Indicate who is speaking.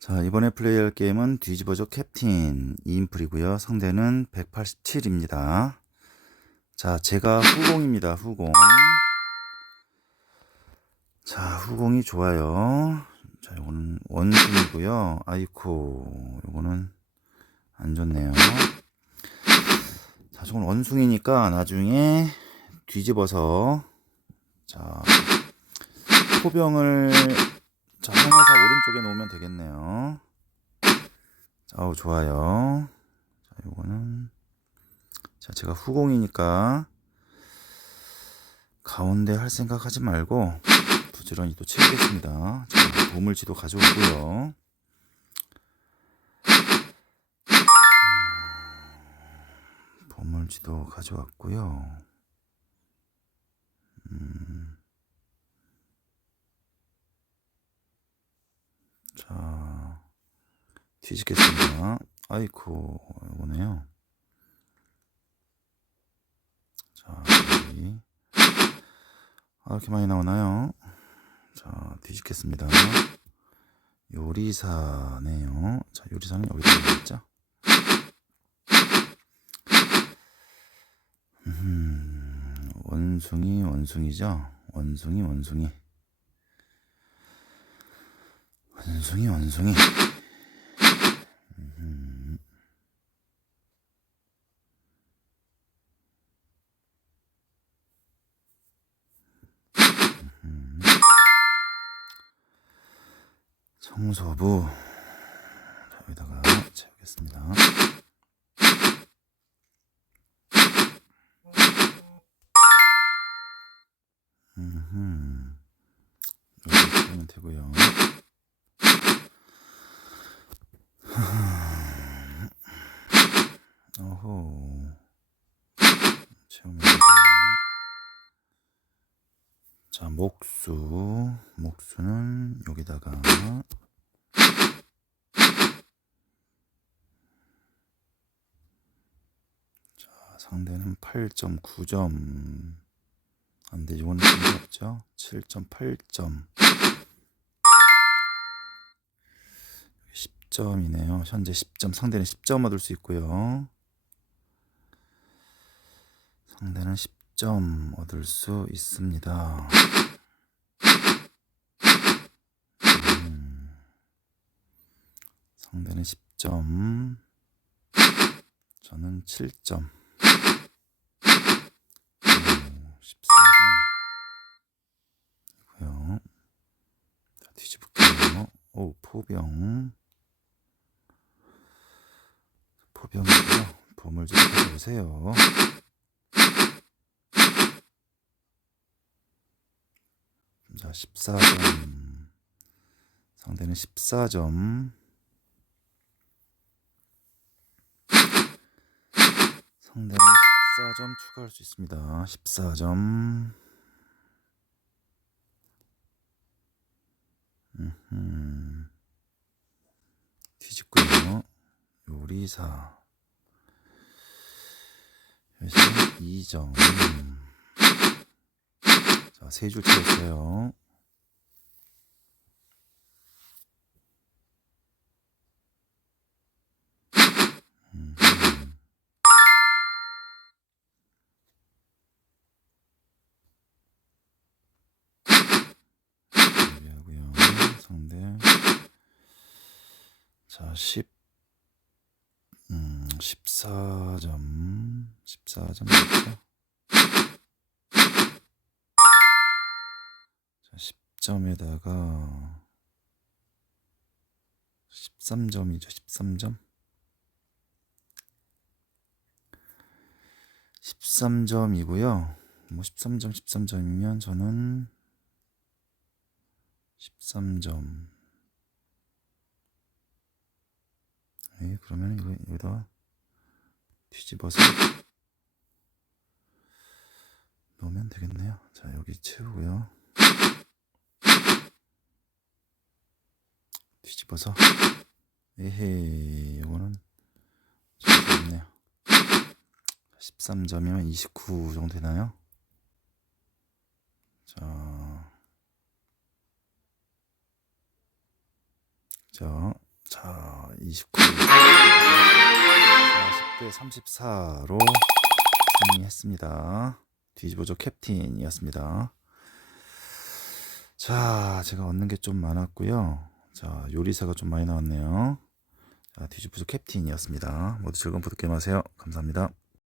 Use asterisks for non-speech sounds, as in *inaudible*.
Speaker 1: 자, 이번에 플레이할 게임은 뒤집어져 캡틴 2인풀이고요. 상대는 187입니다. 자, 제가 후공입니다. 후공. 자, 후공이 좋아요. 자, 이거는 원숭이고요. 아이코, 이거는 안 좋네요. 자, 저건 원숭이니까 나중에 뒤집어서 자, 포병을 자, 향해서 오른쪽에 놓으면 되겠네요. 자, 어우, 좋아요. 자, 요거는, 자, 제가 후공이니까, 가운데 할 생각 하지 말고, 부지런히 또 채우겠습니다. 자, 보물지도 가져오고요. 보물지도 가져왔고요. 자, 뒤집겠습니다. 아이코, 이거네요. 자, 여기. 아, 이렇게 많이 나오나요? 자, 뒤집겠습니다. 요리사네요. 자, 요리사는 여기다 있죠? 음, 원숭이, 원숭이죠? 원숭이, 원숭이. 원숭이 원숭이 청소부 자, 여기다가 채우겠습니다 음흠. 여기 채우면 되고요 어호. 채우면 되겠네. 자, 목수. 목수는 여기다가. 상대는 8.9점. 안 되지, 이건 좀 없죠? 7.8점. 10점이네요. 현재 10점, 상대는 10점 얻을 수 있고요. 상대는 10점 얻을 수 있습니다. 음, 상대는 10점, 저는 7점. 14점. 오, 포병. 포병이고요. 보물 좀 가져오세요. 자, 14점. 상대는 14점. 상대는 14점 추가할 수 있습니다. 14점. 음. 뒤집고요. 요리사. 여기서는 2점. 자, 세 줄 채웠어요. 음. 준비하고요. 상대. *laughs* 자, 10. 음, 14점. 14점 맞죠? 자, 10점에다가 13점이죠. 13점. 13점이고요. 뭐 13점, 13점이면 저는 13점. 예, 그러면 이거 여기다 뒤집어서 넣으면 되겠네요. 자, 여기 채우고요. 뒤집어서 에헤이 이거는 좀 좋네요. 13점이면 29 정도 되나요? 자, 자 자, 29. 40대 34로 승리했습니다. 뒤집어져 캡틴이었습니다. 자, 제가 얻는 게 좀 많았고요. 자, 요리사가 좀 많이 나왔네요. 자, 뒤집어져 캡틴이었습니다. 모두 즐거운 보드게임 하세요. 감사합니다.